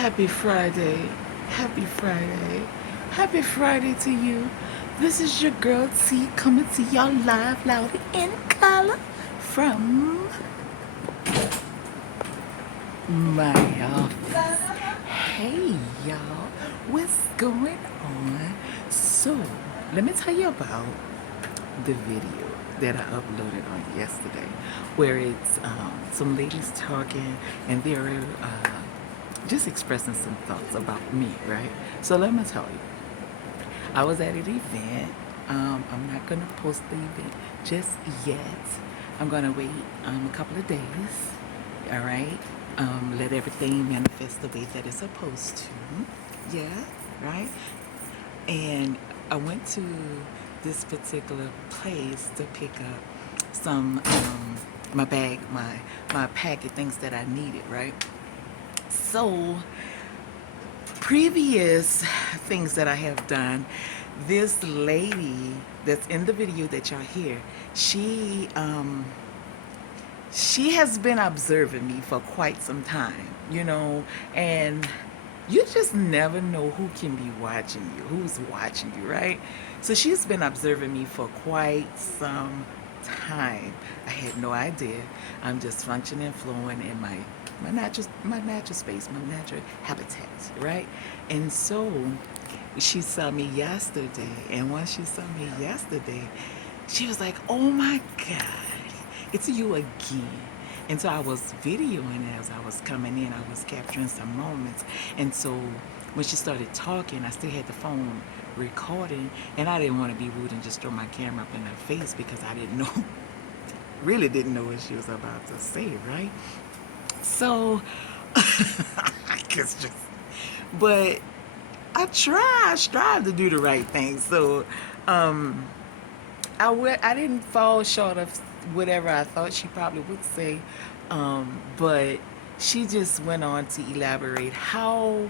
Happy Friday. Happy Friday. Happy Friday to you. This is your girl T coming to y'all live, loud, in color from my office. Hey y'all, what's going on? So, let me tell you about the video that I uploaded on yesterday, where it's some ladies talking and they're just expressing some thoughts about me, right? So let me tell you, I was at an event. I'm not gonna post the event just yet. I'm gonna wait a couple of days. All right. Let everything manifest the way that it's supposed to. Yeah. Right. And I went to this particular place to pick up some my bag, my packet, things that I needed. Right. So previous things that I have done, this lady that's in the video that y'all hear, she has been observing me for quite some time, and you just never know who can be watching you, who's watching you, right? So she's been observing me for quite some time. I had no idea. I'm just functioning, flowing in my natural space, my natural habitat, right? And so she saw me yesterday, and once she saw me yesterday, she was like, "Oh my God, it's you again." And so I was videoing it as I was coming in. I was capturing some moments. And so when she started talking, I still had the phone recording, and I didn't want to be rude and just throw my camera up in her face because I didn't know, really didn't know what she was about to say, right? So I guess just, but I strive to do the right thing. So um, I didn't fall short of whatever I thought she probably would say, but she just went on to elaborate how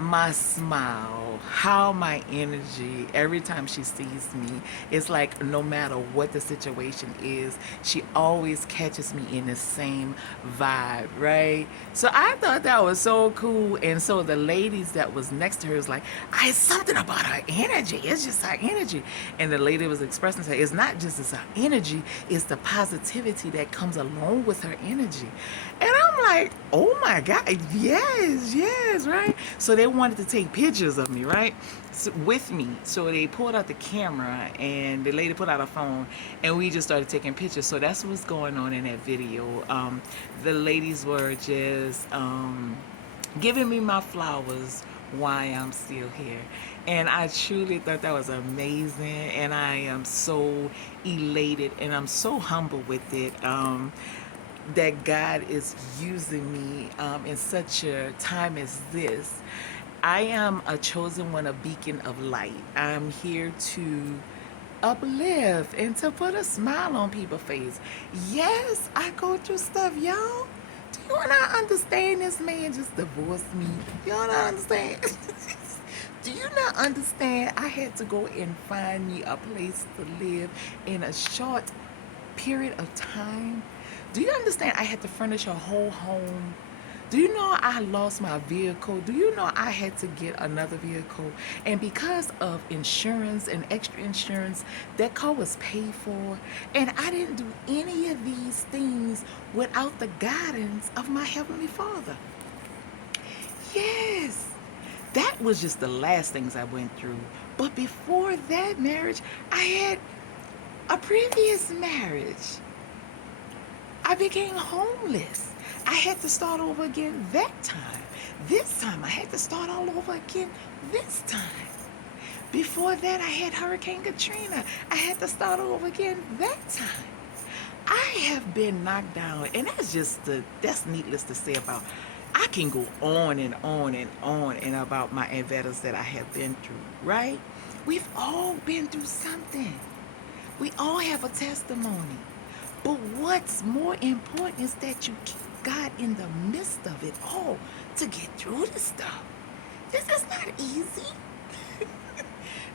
my smile, how my energy, every time she sees me, it's like no matter what the situation is, she always catches me in the same vibe, right? So I thought that was so cool. And so the ladies that was next to her was like, "I something about her energy. It's just her energy." And the lady was expressing to her, it's not just it's her energy, it's the positivity that comes along with her energy. And I'm like, "Oh my God, yes, yes, right?" So they wanted to take pictures of me, right? So, with me. So they pulled out the camera and the lady put out a phone and we just started taking pictures. So that's what's going on in that video. The ladies were just giving me my flowers why I'm still here. And I truly thought that was amazing. And I am so elated and I'm so humble with it. That God is using me in such a time as this. I am a chosen one, a beacon of light. I'm here to uplift and to put a smile on people's face. Yes, I go through stuff, y'all. Do you not understand this man just divorced me? Y'all not understand? Do you not understand? I had to go and find me a place to live in a short period of time. Do you understand? I had to furnish a whole home. Do you know I lost my vehicle? Do you know I had to get another vehicle? And because of insurance and extra insurance, that car was paid for. And I didn't do any of these things without the guidance of my Heavenly Father. Yes, that was just the last things I went through. But before that marriage, I had a previous marriage. I became homeless. I had to start over again that time. This time, I had to start all over again this time. Before that, I had Hurricane Katrina. I had to start over again that time. I have been knocked down, and that's needless to say about. I can go on and on and on and about my endeavors that I have been through, right? We've all been through something. We all have a testimony. But what's more important is that you keep God in the midst of it all to get through this stuff. This is not easy.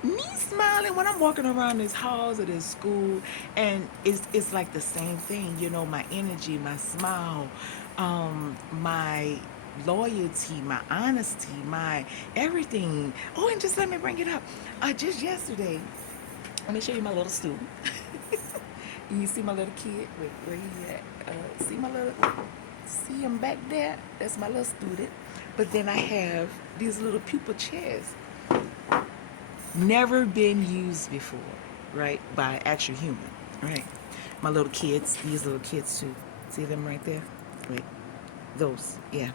Me smiling when I'm walking around this halls of this school, and it's like the same thing, my energy, my smile, my loyalty, my honesty, my everything. Oh, and just let me bring it up. Just yesterday, let me show you my little student. You see my little kid? Where he at? See him back there? That's my little student. But then I have these little pupil chairs, never been used before, right? By an actual human, right? My little kids, these little kids too. See them right there? Wait, those, yeah.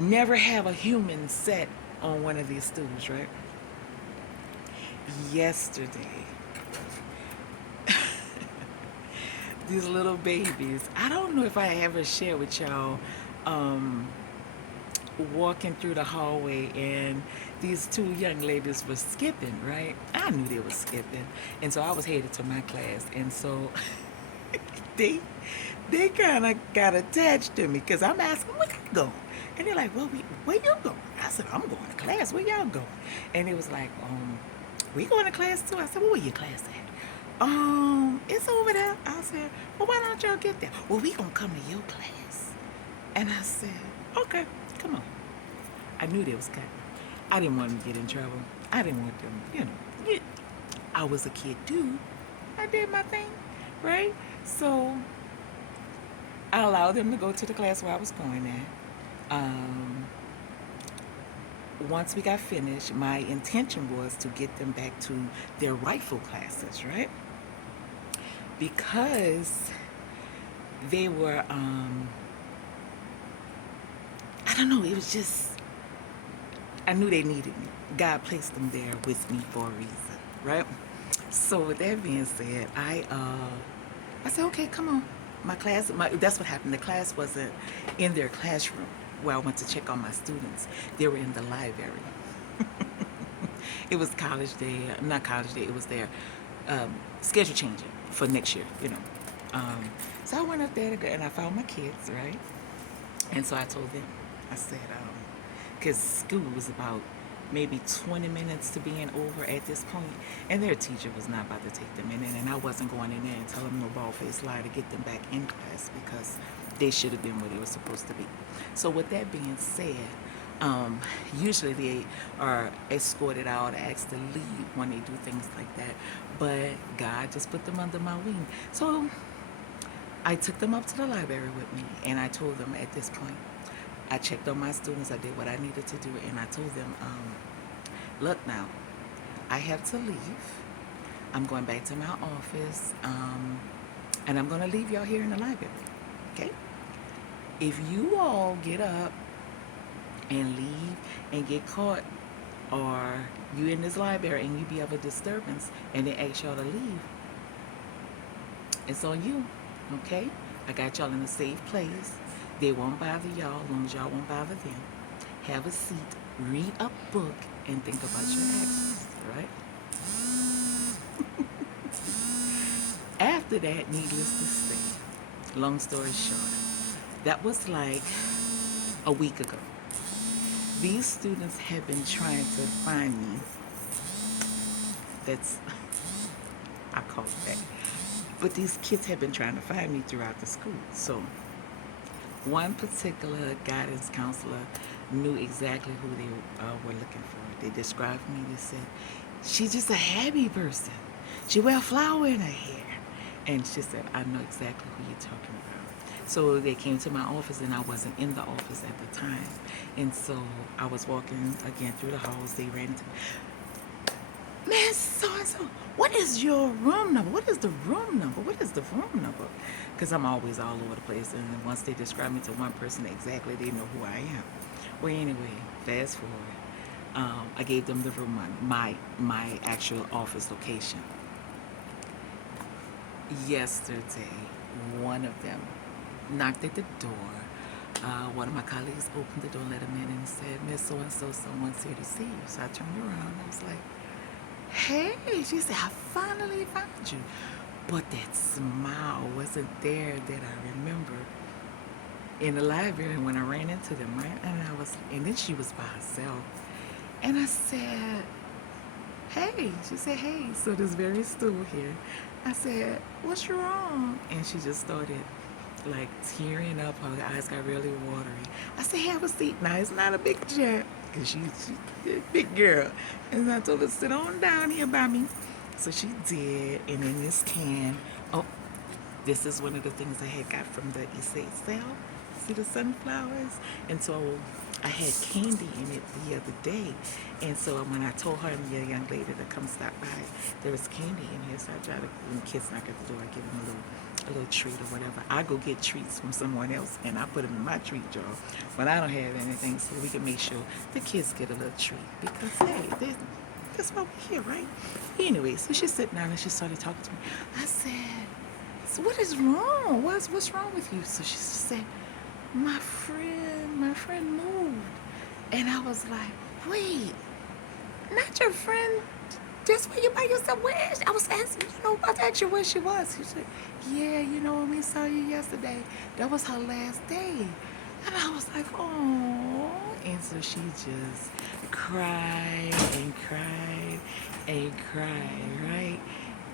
Never have a human sat on one of these stools, right? Yesterday, these little babies. I don't know if I ever shared with y'all, um, walking through the hallway and these two young ladies were skipping, right? I knew they were skipping. And so I was headed to my class. And so they they kind of got attached to me because I'm asking, where you going? And they're like, well, where you going? I said, I'm going to class. Where y'all going? And it was like, we going to class too? I said, well, where your class at? It's over there. I said, well, why don't y'all get there? Well, we gonna come to your class. And I said, okay, come on. I knew they was coming. I didn't want them to get in trouble. I didn't want them, I was a kid too. I did my thing, right? So I allowed them to go to the class where I was going at. Once we got finished, my intention was to get them back to their rightful classes, right? Because they were, I don't know, it was just, I knew they needed me. God placed them there with me for a reason, right? So with that being said, I said, okay, come on. That's what happened. The class wasn't in their classroom where I went to check on my students. They were in the library. It was college day, not college day. It was their schedule changing for next year. So I went up there and I found my kids, right? And so I told them, I said, because school was about maybe 20 minutes to being over at this point, and their teacher was not about to take them in, and I wasn't going in there and tell them no bald-faced lie to get them back in class because they should have been where they were supposed to be. So with that being said, usually they are escorted out, asked to leave when they do things like that, but God just put them under my wing. So I took them up to the library with me, and I told them at this point, I checked on my students, I did what I needed to do, and I told them, look now, I have to leave. I'm going back to my office, and I'm going to leave y'all here in the library, okay? If you all get up and leave and get caught, or you in this library and you be of a disturbance and they ask y'all to leave, it's on you, okay? I got y'all in a safe place. They won't bother y'all as long as y'all won't bother them. Have a seat, read a book, and think about your actions, right? After that, needless to say, long story short, that was like a week ago. These students have been trying to find me. That's, I call it that. But these kids have been trying to find me throughout the school. So one particular guidance counselor knew exactly who they were looking for. They described me. They said, she's just a happy person. She wear a flower in her hair. And she said, I know exactly who you're talking about. So they came to my office, and I wasn't in the office at the time. And so I was walking again through the halls. They ran into me. Miss so-and-so, what is your room number? What is the room number? What is the room number? Because I'm always all over the place. And once they describe me to one person exactly, they know who I am. Well, anyway, fast forward. I gave them the room, my actual office location. Yesterday, one of them knocked at the door. One of my colleagues opened the door, let him in, and he said, Miss so-and-so, someone's here to see you. So I turned around. I was like, hey. She said, I finally found you. But that smile wasn't there that I remember in the library when I ran into them, right? And then she was by herself. And I said, hey. She said, hey. So this very stool here. I said, what's wrong? And she just started like tearing up. Her eyes got really watery. I said, have a seat. Now, it's not a big chair because she's a big girl. And I told her, sit on down here by me. So she did. And in this can, oh, this is one of the things I had got from the estate sale. See the sunflowers? And so I had candy in it the other day. And so when I told her and the young lady to come stop by, there was candy in here. So I tried to, when kids knock at the door, I give them a little treat or whatever. I go get treats from someone else and I put them in my treat jar. But I don't have anything, so we can make sure the kids get a little treat. Because, hey, that's why we're here, right? Anyway, so she sat down and she started talking to me. I said, so what is wrong? What's wrong with you? So she said, my friend moved. And I was like, wait, not your friend just where you by yourself? Where is she? I was asking, about to ask you where she was. She said, yeah, when we saw you yesterday, that was her last day. And I was like, oh. And so she just cried and cried and cried, right?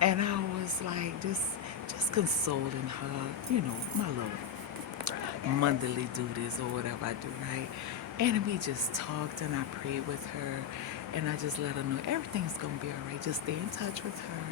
And I was like, just consoling her, my little monthly duties or whatever I do, right? And we just talked and I prayed with her and I just let her know everything's gonna be all right. Just stay in touch with her.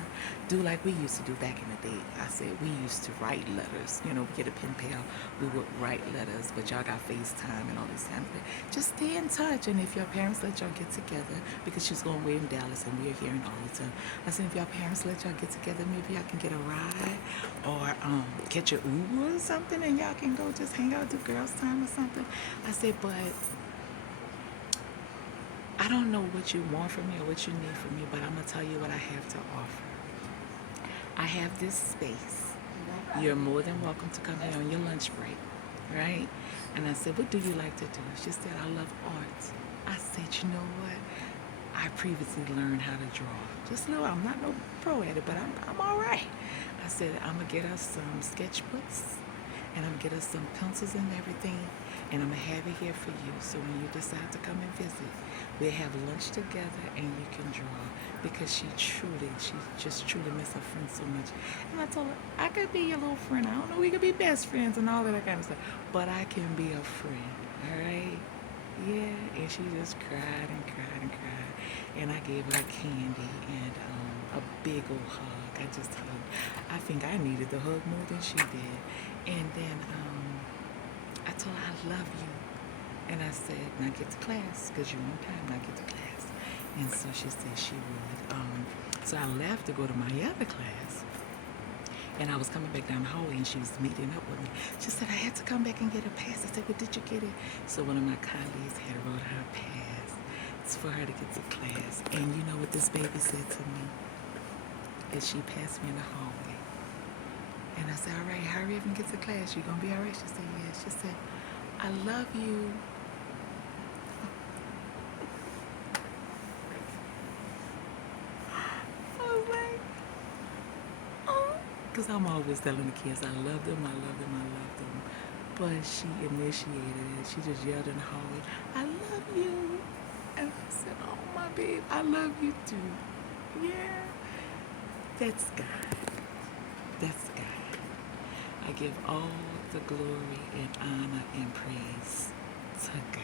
Do like we used to do back in the day. I said we used to write letters. We get a pen pal. We would write letters, but y'all got FaceTime and all this kind of thing. Just stay in touch. And if your parents let y'all get together, because she's going away in Dallas and we're hearing all the time. I said if your parents let y'all get together, maybe y'all can get a ride or catch an Uber or something, and y'all can go just hang out, do girls' time or something. I said, but I don't know what you want from me or what you need from me, but I'm going to tell you what I have to offer. I have this space. You're more than welcome to come here on your lunch break, right? And I said, what do you like to do? She said, I love art. I said, you know what? I previously learned how to draw. Just know I'm not no pro at it, but I'm all right. I said, I'm going to get us some sketchbooks and I'm going to get us some pencils and everything, and I'm going to have it here for you. So when you decide to come and visit, we'll have lunch together and you can draw, because she just truly miss her friend so much. And I told her, I could be your little friend. I don't know, we could be best friends and all that kind of stuff, but I can be a friend, all right? Yeah. And she just cried and cried and cried. And I gave her candy and a big old hug. I just hugged. I think I needed the hug more than she did. And then I told her, I love you. And I said, now get to class, because you're on time, now get to class. And so she said she would. So I left to go to my other class. And I was coming back down the hallway and she was meeting up with me. She said, I had to come back and get a pass. I said, well, did you get it? So one of my colleagues had wrote her a pass. It's for her to get to class. And you know what this baby said to me? As she passed me in the hallway. And I said, all right, hurry up and get to class. You gonna be all right? She said, yeah. She said, I love you. I was like, oh. Because I'm always telling the kids, I love them, I love them, I love them. But she initiated it. She just yelled in the hallway, I love you. And I said, oh, my babe, I love you too. Yeah. That's God. That's God. I give all the glory and honor and praise to God.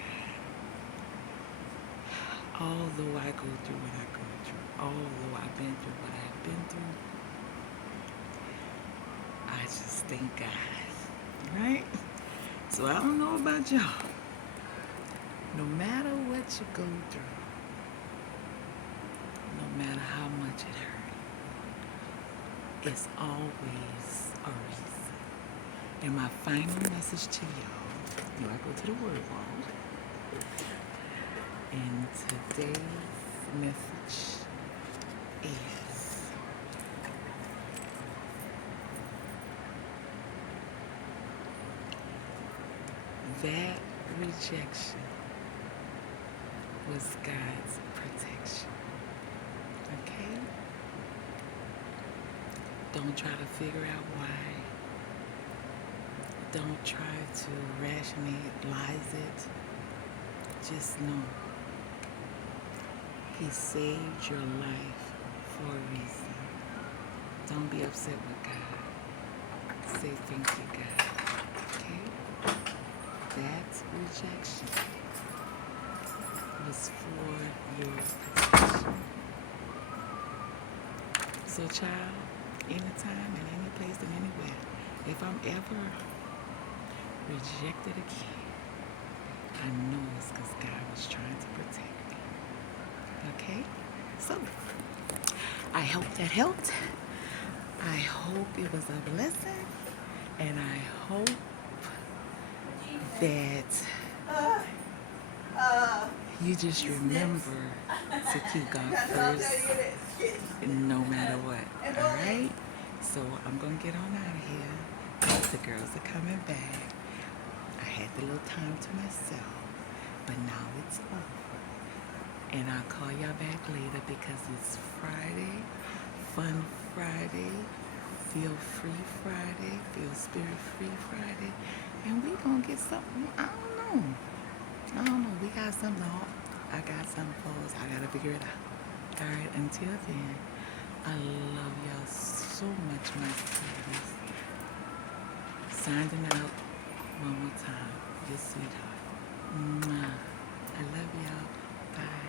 Although I go through what I go through, although I've been through what I've been through, I just thank God, right? So I don't know about y'all. No matter what you go through, no matter how much it hurt, it's always a reason. And my final message to y'all, I go to the word wall. And today's message is that rejection was God's protection. Okay? Don't try to figure out why. Don't try to rationalize it. Just know He saved your life for a reason. Don't be upset with God. Say thank you, God. that rejection was for your protection. So, child, anytime, in any place, and anywhere, if I'm ever rejected again, I know it's because God was trying to protect me. Okay? So, I hope that helped. I hope it was a blessing. And I hope that you just remember to keep God first no matter what. All right? So I'm going to get on out of here. The girls are coming back. I had the little time to myself, but now it's over. And I'll call y'all back later because it's Friday, Fun Friday, Feel Free Friday, Feel Spirit Free Friday. And we going to get something, I don't know. We got something. I got something for us. I got to figure it out. All right, until then, I love y'all so much, my sweeties. Signing out one more time. Your sweetheart. Mwah. I love y'all. Bye.